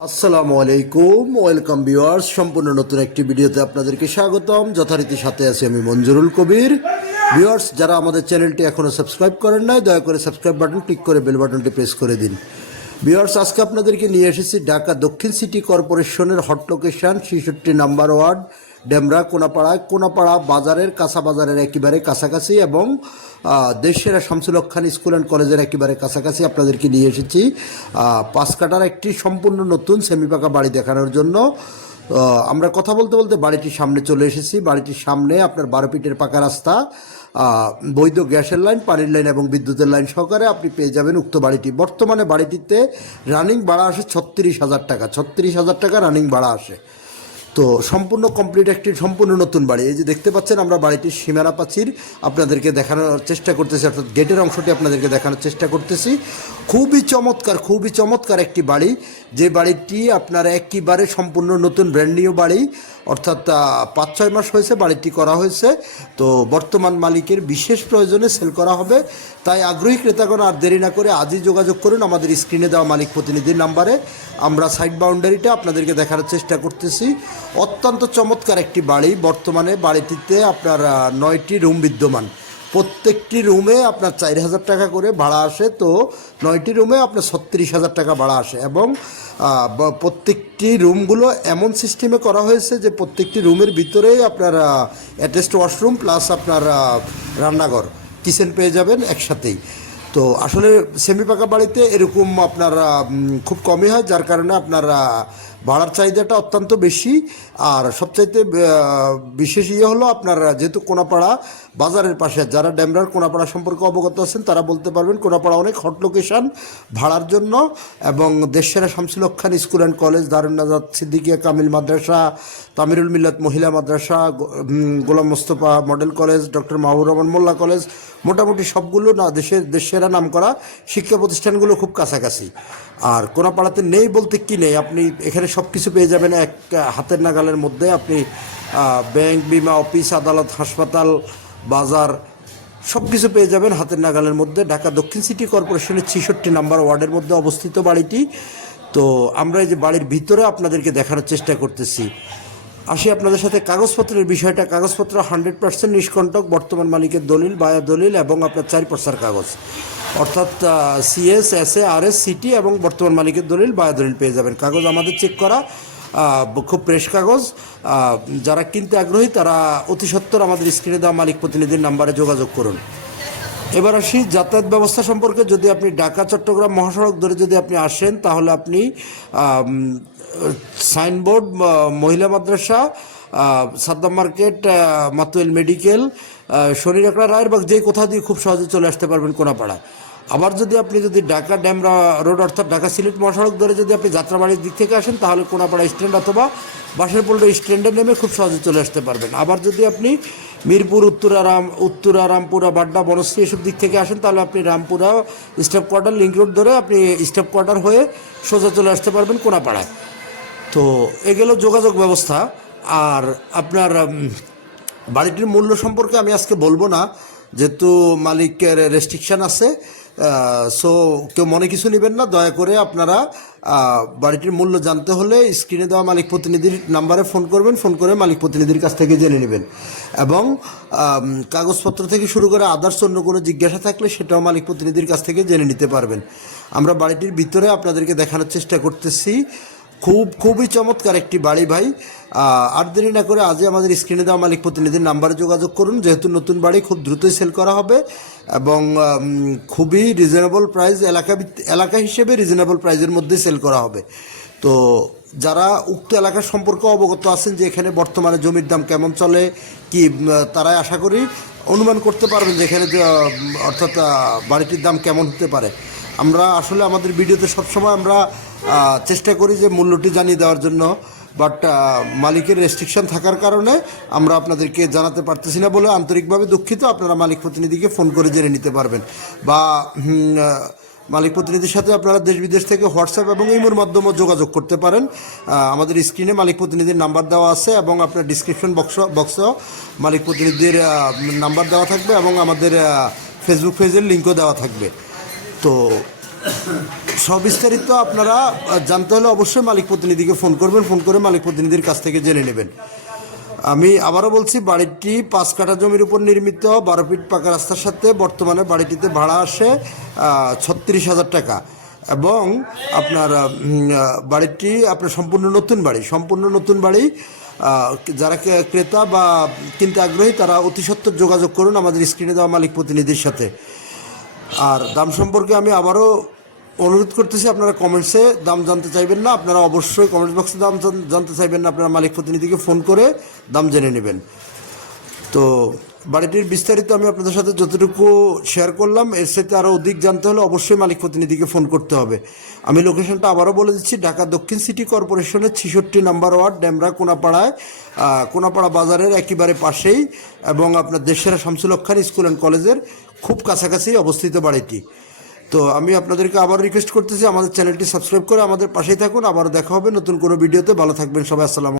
আসসালামু আলাইকুম, welcome viewers. সম্পূর্ণ নতুন একটি ভিডিওতে আপনাদেরকে স্বাগতম। যথারীতি সাথে আছি আমি মঞ্জুরুল কবির। ভিউয়ার্স, যারা আমাদের চ্যানেলটি এখনও সাবস্ক্রাইব করেন নাই, দয়া করে সাবস্ক্রাইব বাটন ক্লিক করে বেল বাটনটি প্রেস করে দিন। ভিউয়ার্স, আজকে আপনাদেরকে নিয়ে এসেছি ঢাকা দক্ষিণ সিটি কর্পোরেশনের hot location 66 number ward, Demra Konapara বাজারের কাঁচা বাজারের একেবারে কাছাকাছি এবং দেশসেরা শামসুল হক খান স্কুল অ্যান্ড কলেজের একেবারে কাছাকাছি আপনাদেরকে নিয়ে এসেছি 5 কাঠার একটি সম্পূর্ণ নতুন সেমি পাকা বাড়ি দেখানোর জন্য। আমরা কথা বলতে বলতে বাড়িটির সামনে চলে এসেছি। বাড়িটির সামনে আপনার 12 ফিটের পাকা রাস্তা, বৈধ গ্যাসের লাইন, পানির লাইন এবং বিদ্যুতের লাইন সহকারে আপনি পেয়ে যাবেন উক্ত বাড়িটি। বর্তমানে বাড়িটিতে রানিং ভাড়া আসে 36,000 টাকা। 36,000 টাকা রানিং ভাড়া আসে। তো সম্পূর্ণ কমপ্লিট একটি সম্পূর্ণ নতুন বাড়ি। এই যে দেখতে পাচ্ছেন, আমরা বাড়িটির সীমানা প্রাচীর আপনাদেরকে দেখানোর চেষ্টা করতেছি, অর্থাৎ গেটের অংশটি আপনাদেরকে দেখানোর চেষ্টা করতেছি। খুবই চমৎকার একটি বাড়ি, যে বাড়িটি আপনার একেবারে সম্পূর্ণ নতুন ব্র্যান্ড নিউ বাড়ি, অর্থাৎ 5-6 মাস হয়েছে বাড়িটি করা হয়েছে। তো বর্তমান মালিকের বিশেষ প্রয়োজনে সেল করা হবে। তাই আগ্রহী ক্রেতাগণ আর দেরি না করে আজই যোগাযোগ করুন আমাদের স্ক্রিনে দেওয়া মালিক প্রতিনিধির নাম্বারে। আমরা সাইড বাউন্ডারিটা আপনাদেরকে দেখানোর চেষ্টা করতেছি। অত্যন্ত চমৎকার একটি বাড়ি। বর্তমানে বাড়িটিতে আপনার 9টি রুম বিদ্যমান। প্রত্যেকটি রুমে আপনার 4,000 টাকা করে ভাড়া আসে। তো 9টি রুমে আপনার 36,000 টাকা ভাড়া আসে এবং প্রত্যেকটি রুমগুলো এমন সিস্টেমে করা হয়েছে যে প্রত্যেকটি রুমের ভিতরেই আপনার অ্যাটাচড ওয়াশরুম প্লাস আপনার রান্নাঘর, কিচেন পেয়ে যাবেন একসাথেই। তো আসলে সেমি পাকা বাড়িতে এরকম আপনার খুব কমই হয়, যার কারণে আপনার ভাড়ার চাহিদাটা অত্যন্ত বেশি। আর সবচাইতে বিশেষ হলো আপনার যেহেতু কোনাপাড়া বাজারের পাশে, যারা ডেমরার কোনাপাড়া সম্পর্কে অবগত আছেন তারা বলতে পারবেন কোনাপাড়া অনেক হট লোকেশন ভাড়ার জন্য। এবং দেশসেরা Shamsul Haque Khan school and college, Darun Najat Siddiquia Kamil Madrasa, Tamirul Millat Mohila Madrasa, Golam Mostafa model college, doctor Mahbur Rahman Molla college, মোটামুটি সবগুলো দেশসেরা নাম করা শিক্ষা প্রতিষ্ঠানগুলো খুব কাছাকাছি। আর কোনাপাড়াতে নেই বলতে কি নেই, আপনি এখানে সব কিছু পেয়ে যাবেন এক হাতের নাগালের মধ্যে। আপনি ব্যাংক, বিমা অফিস, আদালত, হাসপাতাল, বাজার সব কিছু পেয়ে যাবেন হাতের নাগালের মধ্যে। ঢাকা দক্ষিণ সিটি কর্পোরেশনের 66 নাম্বার ওয়ার্ডের মধ্যে অবস্থিত বাড়িটি। তো আমরা এই যে বাড়ির ভিতরে আপনাদেরকে দেখানোর চেষ্টা করতেছি। আসি আপনাদের সাথে কাগজপত্রের বিষয়টা। কাগজপত্র 100% নিষ্কণ্টক, বর্তমান মালিকের দলিল, বায়া দলিল এবং আপনার 4 পর্সার কাগজ, অর্থাৎ CS, SA, RS, CT এবং বর্তমান মালিকের দলিল, বায়া দলিল পেয়ে যাবেন। কাগজ আমাদের চেক করা, খুব ফ্রেশ কাগজ। যারা কিনতে আগ্রহী তারা অতি সত্বর আমাদের স্ক্রিনে দেওয়া মালিক প্রতিনিধির নাম্বারে যোগাযোগ করুন। এবার আসি যাতায়াত ব্যবস্থা সম্পর্কে। যদি আপনি ঢাকা চট্টগ্রাম মহাসড়ক ধরে যদি আপনি আসেন, তাহলে আপনি সাইনবোর্ড, মহিলা মাদ্রাসা, সাদ্দাম মার্কেট, মাতুয়েল মেডিকেল, শনিরাকড়া, রায়েরবাগ, যে কোথাও দিয়ে খুব সহজে চলে আসতে পারবেন কোনাপাড়ায়। আবার যদি ঢাকা ডেমরা রোড অর্থাৎ ঢাকা সিলেট মহাসড়ক ধরে যদি আপনি যাত্রাবাড়ির দিক থেকে আসেন, তাহলে কোনাপাড়া স্ট্যান্ড অথবা বাঁশেরপোল্ডা স্ট্যান্ডে নেমে খুব সহজে চলে আসতে পারবেন। আবার যদি আপনি মিরপুর, উত্তরা, রামপুরা, বাড্ডা, বনশ্রী এসব দিক থেকে আসেন, তাহলে আপনি Rampura staff quarter link road ধরে আপনি স্টাফ কোয়ার্টার হয়ে সোজা চলে আসতে পারবেন কোনাপাড়ায়। তো এগুলো যোগাযোগ ব্যবস্থা। আর আপনার বাড়িটির মূল্য সম্পর্কে আমি আজকে বলবো না, যেহেতু মালিকের রেস্ট্রিকশান আছে। সো কেউ মনে কিছু নেবেন না, দয়া করে আপনারা বাড়িটির মূল্য জানতে হলে স্ক্রিনে দেওয়া মালিক প্রতিনিধির নাম্বারে ফোন করবেন, ফোন করে মালিক প্রতিনিধির কাছ থেকে জেনে নেবেন। এবং কাগজপত্র থেকে শুরু করে আদার্স অন্য কোনো জিজ্ঞাসা থাকলে সেটাও মালিক প্রতিনিধির কাছ থেকে জেনে নিতে পারবেন। আমরা বাড়িটির ভিতরে আপনাদেরকে দেখানোর চেষ্টা করতেছি। খুবই চমৎকার একটি বাড়ি ভাই। আর দেরি না করে আজই আমাদের স্ক্রিনে দেওয়া মালিক প্রতিনিধির নাম্বারে যোগাযোগ করুন। যেহেতু নতুন বাড়ি, খুব দ্রুতই সেল করা হবে এবং খুবই রিজনেবল প্রাইস, এলাকা হিসেবে রিজনেবল প্রাইসের মধ্যে সেল করা হবে। তো যারা উক্ত এলাকার সম্পর্কে অবগত আছেন যে এখানে বর্তমানে জমির দাম কেমন চলে কি, তারাই আশা করি অনুমান করতে পারবেন যে এখানে অর্থাৎ বাড়িটির দাম কেমন হতে পারে। আমরা আসলে আমাদের ভিডিওতে সবসময় আমরা চেষ্টা করি যে মূল্যটি জানিয়ে দেওয়ার জন্য, বাট মালিকের রেস্ট্রিকশন থাকার কারণে আমরা আপনাদেরকে জানাতে পারতেছি না বলে আন্তরিকভাবে দুঃখিত। আপনারা মালিক প্রতিনিধিকে ফোন করে জেনে নিতে পারবেন, বা মালিক প্রতিনিধির সাথে আপনারা দেশ বিদেশ থেকে হোয়াটসঅ্যাপ এবং ইমোর মাধ্যমেও যোগাযোগ করতে পারেন। আমাদের স্ক্রিনে মালিক প্রতিনিধির নাম্বার দেওয়া আছে এবং আপনার ডিসক্রিপশন বক্সেও মালিক প্রতিনিধির নাম্বার দেওয়া থাকবে এবং আমাদের ফেসবুক পেজের লিঙ্কও দেওয়া থাকবে। তো সবিস্তারিত আপনারা জানতে হলে অবশ্যই মালিক প্রতিনিধিকে ফোন করবেন, ফোন করে মালিক প্রতিনিধির কাছ থেকে জেনে নেবেন। আমি আবারও বলছি, বাড়িটি 5 কাঠা জমির উপর নির্মিত, 12 ফিট পাকা রাস্তার সাথে। বর্তমানে বাড়িটিতে ভাড়া আসে 36,000 টাকা এবং আপনার বাড়িটি আপনার সম্পূর্ণ নতুন বাড়ি। যারা ক্রেতা বা কিনতে আগ্রহী তারা অতি সত্বর যোগাযোগ করুন আমাদের স্ক্রিনে দেওয়া মালিক প্রতিনিধির সাথে। আর দাম সম্পর্কে আমি আবারও অনুরোধ করতেছি, আপনারা কমেন্টসে দাম জানতে চাইবেন না, আপনারা অবশ্যই কমেন্টস বক্সে দাম জানতে চাইবেন না, আপনারা মালিক প্রতিনিধিকে ফোন করে দাম জেনে নেবেন। তো বাড়িটির বিস্তারিত আমি আপনাদের সাথে যতটুকু শেয়ার করলাম, এর সাথে আরও অধিক জানতে হলে অবশ্যই মালিক প্রতিনিধিকে ফোন করতে হবে। আমি লোকেশনটা আবারও বলে দিচ্ছি, ঢাকা দক্ষিণ সিটি কর্পোরেশনের 66 নম্বর ওয়ার্ড, ডেমরা কোনাপাড়া বাজারের একেবারে পাশেই এবং আপনার দেশসেরা শামসুল হক খান স্কুল অ্যান্ড কলেজের খুব কাছাকাছি অবস্থিত বাড়িটি। তো আমি আপনাদেরকে আবার রিকোয়েস্ট করতেছি, আমাদের চ্যানেলটি সাবস্ক্রাইব করে আমাদের পাশেই থাকুন। আবার দেখা হবে নতুন কোনো ভিডিওতে। ভালো থাকবেন সবাই, আসসালাম।